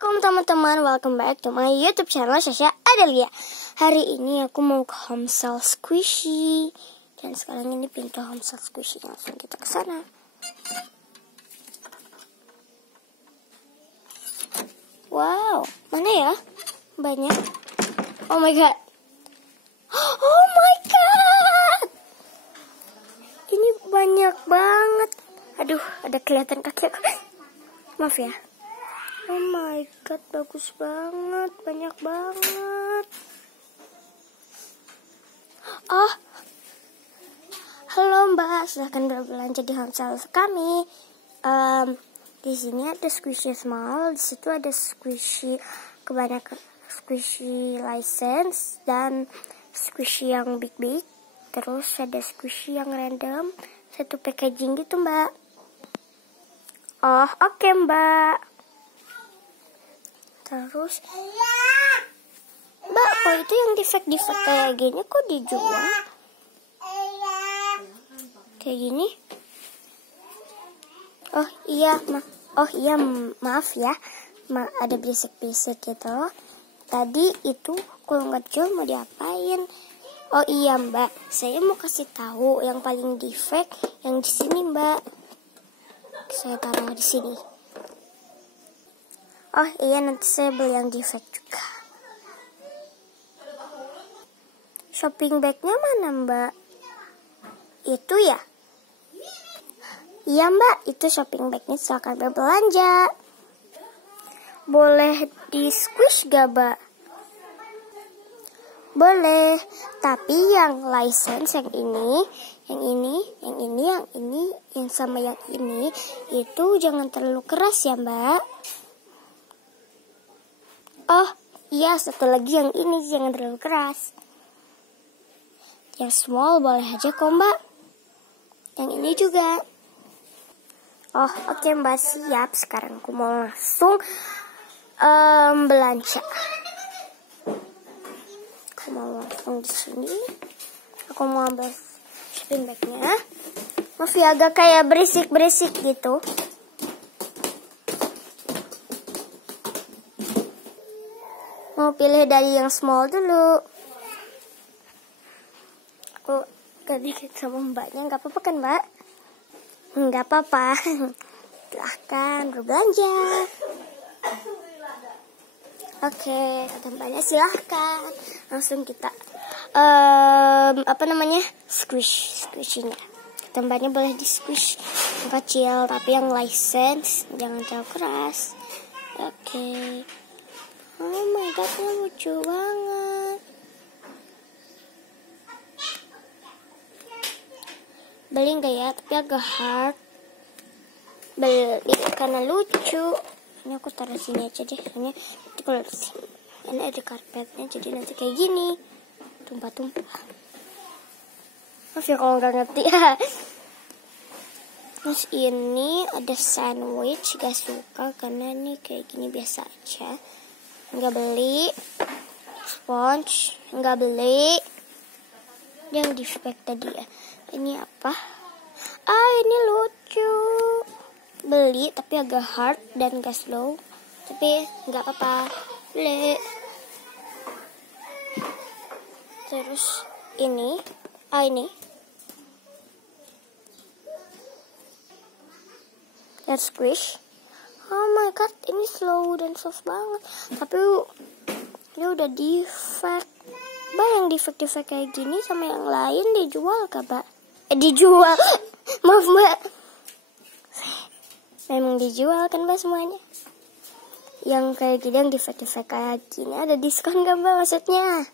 Assalamualaikum teman-teman, welcome back to my YouTube channel Sasha Adelia. Hari ini aku mau ke Homestyle Squishy. Dan sekarang ini pintu Homestyle Squishy, langsung kita ke sana. Wow, mana ya? Banyak. Oh my god. Oh my god. Ini banyak banget. Aduh, ada kelihatan kaki aku. Maaf ya. Oh my god, bagus banget, banyak banget. Oh, halo Mbak, silahkan berbelanja di Homestyle kami. Di sini ada squishy small, di situ ada squishy kebanyakan squishy license dan squishy yang big, terus ada squishy yang random, satu packaging gitu Mbak. Oh, oke Mbak. Terus, Mbak, kok itu yang defect kayak gini kok dijual? Kayak gini? Oh iya, maaf ya, ada berisik-berisik gitu. Tadi itu kalau nggak jual mau diapain? Oh iya Mbak, saya mau kasih tahu yang paling defect yang di sini Mbak. Saya taruh di sini. Oh iya, nanti saya beli yang defect juga. Shopping bagnya mana Mbak? Itu ya? Iya Mbak, itu shopping bagnya, silakan berbelanja. Boleh di squish gak Mbak? Boleh, tapi yang license yang ini, yang sama yang ini, itu jangan terlalu keras ya Mbak. Oh iya, satu lagi yang ini jangan terlalu keras. Yang small boleh aja kok Mbak. Yang ini juga. Oh oke Mbak, siap. Sekarang aku mau langsung belanja. Aku mau langsung di sini. Aku mau ambil shopping bagnya. Maaf ya, agak kayak berisik gitu. Mau pilih dari yang small dulu. Aku gak dikit sama mbaknya, gak apa-apa kan mbak? Gak apa-apa. Silahkan berbelanja. Oke, kata mbaknya silahkan. Langsung kita squishy-nya. Kata mbaknya boleh di squish yang kecil, tapi yang license jangan terlalu keras. Oke. Oh my god, lucu banget. Beli enggak ya? Tapi agak hard. Beli karena lucu. Ini aku taruh sini aja deh. Ini kalau ini ada karpetnya, jadi nanti kayak gini. Tumpah-tumpah. Maaf ya kalau nggak ngerti ya. Terus ini ada sandwich, gak suka karena ini kayak gini biasa aja. Nggak beli. Sponge nggak beli. Yang defect tadi ya. Ini apa? Ini lucu. Beli tapi agak hard dan gak slow. Tapi nggak apa-apa, beli. Terus ini air squish. Oh my god, ini slow dan soft banget. Tapi dia udah defect. Mbak, yang defect kayak gini sama yang lain dijual gak, Mbak? Dijual. Maaf, Mbak. Memang dijual kan, Mbak, semuanya? Yang kayak gini, yang defect kayak gini, ada diskon gak, Mbak, maksudnya?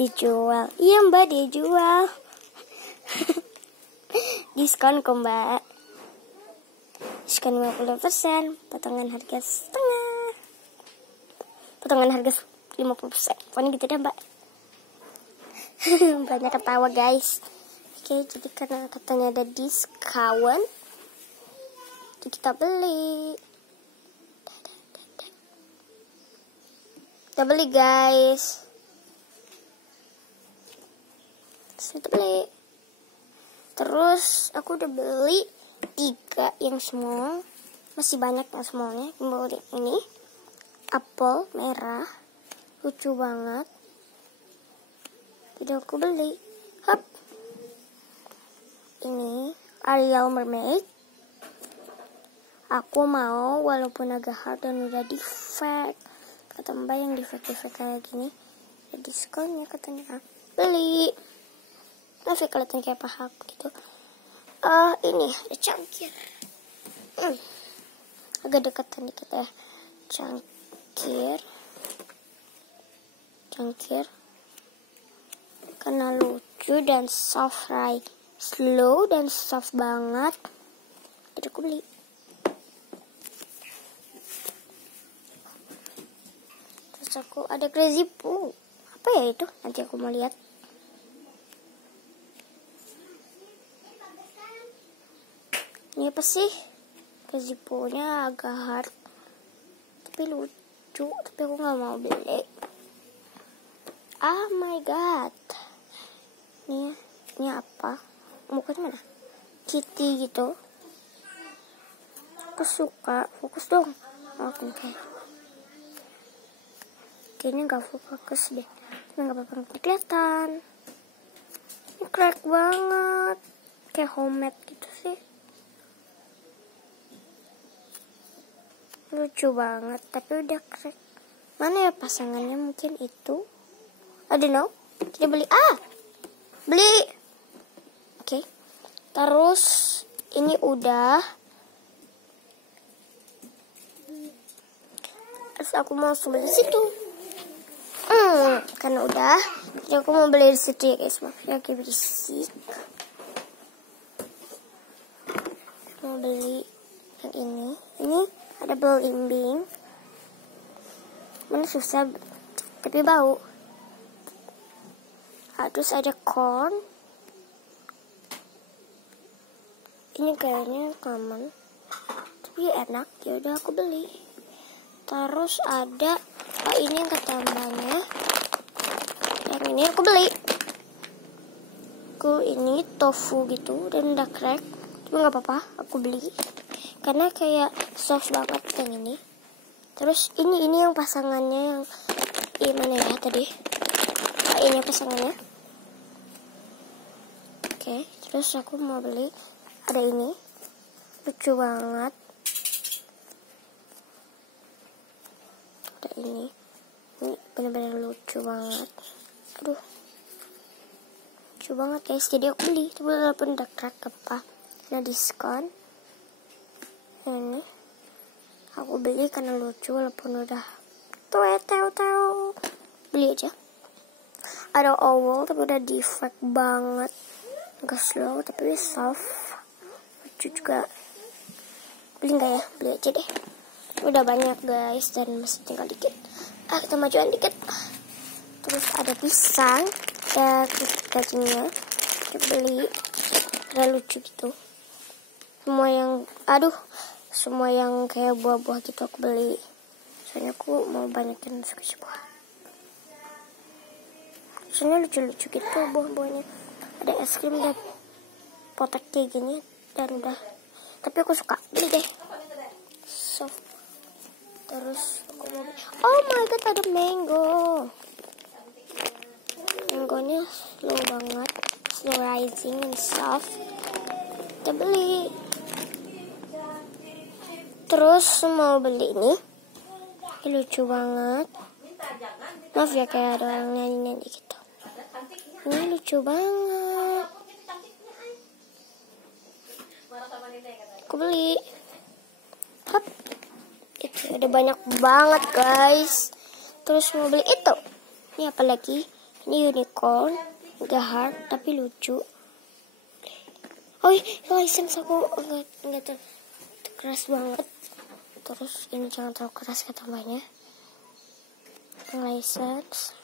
Dijual. Iya, Mbak, dijual. Diskon kok, Mbak. Diskon 50%, potongan harga setengah. Potongan harga 50%. Pokoknya gitu deh mbak. Banyak ketawa guys. Oke, jadi karena katanya ada diskon, jadi kita beli. Kita beli guys. Kita beli. Terus aku udah beli 3 yang small. masih banyak yang smallnya. Kemudian ini apel merah, lucu banget. Jadi aku beli. Hop. Ini Ariel Mermaid. Aku mau walaupun agak hard dan udah di fake. Kata Mbak yang di fake kayak gini. Ada diskonnya katanya. Beli. Tapi kelihatan kayak paha gitu. Ini ada cangkir. Agak dekatan dikit ya. Cangkir. Karena lucu dan soft, right? Slow dan soft banget. Jadi aku beli. Terus aku ada Crazy Poo. Apa ya itu? Nanti aku mau lihat. Ini apa sih? Crazy Poo-nya agak hard. Tapi lucu. Tapi aku gak mau beli. Oh my god. Ini apa? Mukanya mana? Kitty gitu. Aku suka. Fokus dong. Oke. Kayaknya gak fokus deh. Tapi gak apa-apa. Kelihatan. Ini crack banget. Kayak homemade gitu sih. Lucu banget. Tapi udah crack. Mana ya pasangannya? Mungkin itu. I don't know. Kita beli. Beli. Oke. Terus ini udah. Terus aku mau beli di situ. Karena udah. Jadi aku mau beli di situ ya guys. Maaf ya kayak berisik. Mau beli yang ini. Ini ada belimbing. Mana susah. Tapi bau. Terus ada corn. Ini kayaknya common. Tapi enak. Ya udah aku beli. Terus ada ini yang ketambahnya. Yang ini aku beli. Ini tofu gitu dan udah crack. Cuma nggak apa-apa, aku beli. Karena kayak soft banget yang ini. Terus ini yang pasangannya yang mana ya tadi? Ini pasangannya. Oke, terus aku mau beli ada ini. Lucu banget. Ada ini. Ini benar-benar lucu banget. Aduh. Lucu banget guys. Jadi aku beli. Tapi walaupun udah crack apa. Ada diskon. Ini. Aku beli karena lucu walaupun udah teo. Beli aja. Ada oval tapi udah defect banget. Agak slow tapi soft. Lucu juga. Beli nggak ya? Beli aja deh. Udah banyak guys dan masih tinggal dikit. Kita majuan dikit. Terus ada pisang. Ada gajinya. Kita beli. Ada lucu gitu. Semua yang kayak buah-buah gitu aku beli. Soalnya aku mau banyakin suka buah. Soalnya lucu-lucu gitu buah-buahnya. Ada es krim dan potek kayak gini dan udah. Tapi aku suka beli deh. Soft. Terus aku mau beli. Oh my god, ada mango. Mangonya slow banget, slow rising and soft. Kita beli. Terus mau beli ini lucu banget. Maaf ya kayak ada orang nyanyi gitu. Ini lucu banget. Aku beli. Hop. Itu ada banyak banget guys. Terus mau beli itu. Ini apa lagi? Ini unicorn. Gak hard tapi lucu. Oh license aku enggak keras banget. Terus ini jangan terlalu keras kata mbaknya. License.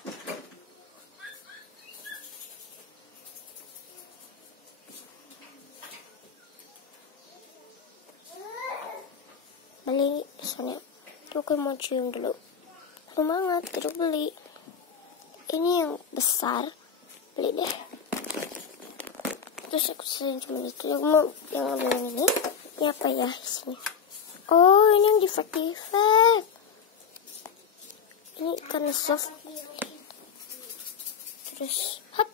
Beli soalnya aku mau cium dulu. Seru banget, kita beli. Ini yang besar, beli deh. Terus aku cuma itu yang mau yang ambil ini apa ya isinya? Oh, ini yang defect. Ini karena soft. Terus, hop.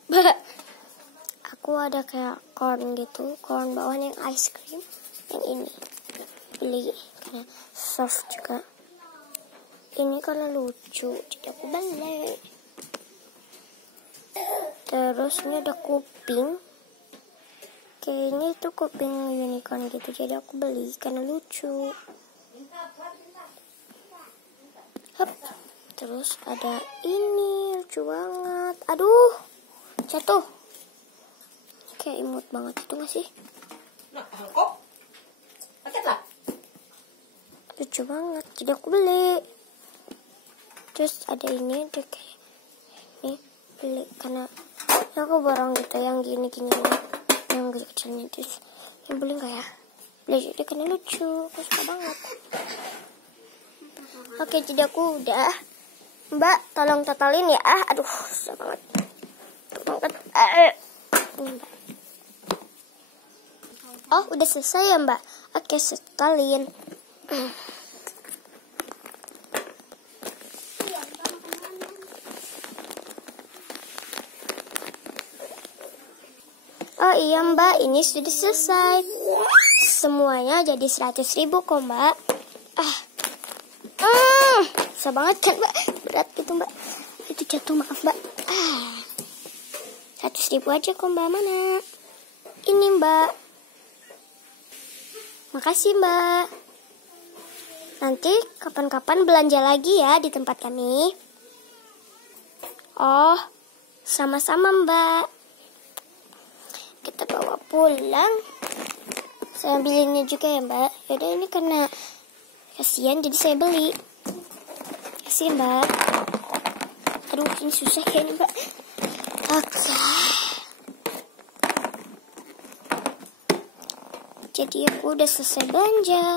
Aku ada kayak corn gitu, corn bawahnya yang ice cream. Yang ini beli karena soft juga. Ini karena lucu, jadi aku beli. Terus ini ada kuping. Kayaknya itu kuping unicorn gitu, jadi aku beli karena lucu. Hup. Terus ada ini lucu banget. Aduh, jatuh. Kayak imut banget itu nggak sih? Lucu banget, jadi aku beli. Terus ada ini, ada kayak ini beli karena aku borong gitu yang gini-gini yang kecilnya. Terus yang beli nggak ya? Beli jadi karena lucu, aku suka banget. Oke, jadi aku udah. Mbak, tolong totalin ya. Aduh, susah banget. Oh, udah selesai ya Mbak? Oke, totalin. Oh iya Mbak, ini sudah selesai. Semuanya jadi 100.000 kok Mbak. Susah banget kan Mbak? Berat gitu Mbak. Itu jatuh, maaf Mbak. 100.000 aja kok Mbak, mana? Ini Mbak. Makasih Mbak. Nanti kapan-kapan belanja lagi ya di tempat kami. Oh, sama-sama Mbak. Kita bawa pulang. Saya belinya juga ya Mbak. Yaudah, ini karena kasihan jadi saya beli. Kasih Mbak. Aduh, ini susah kayaknya Mbak. Oke. Jadi aku udah selesai belanja.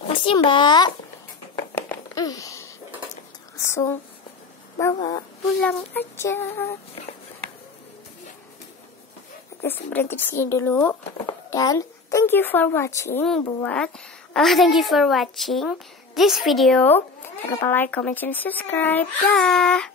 Makasih Mbak. Langsung bawa pulang aja. Kita berhenti di sini dulu. Dan thank you for watching this video. Jangan lupa like, comment, and subscribe. Dah.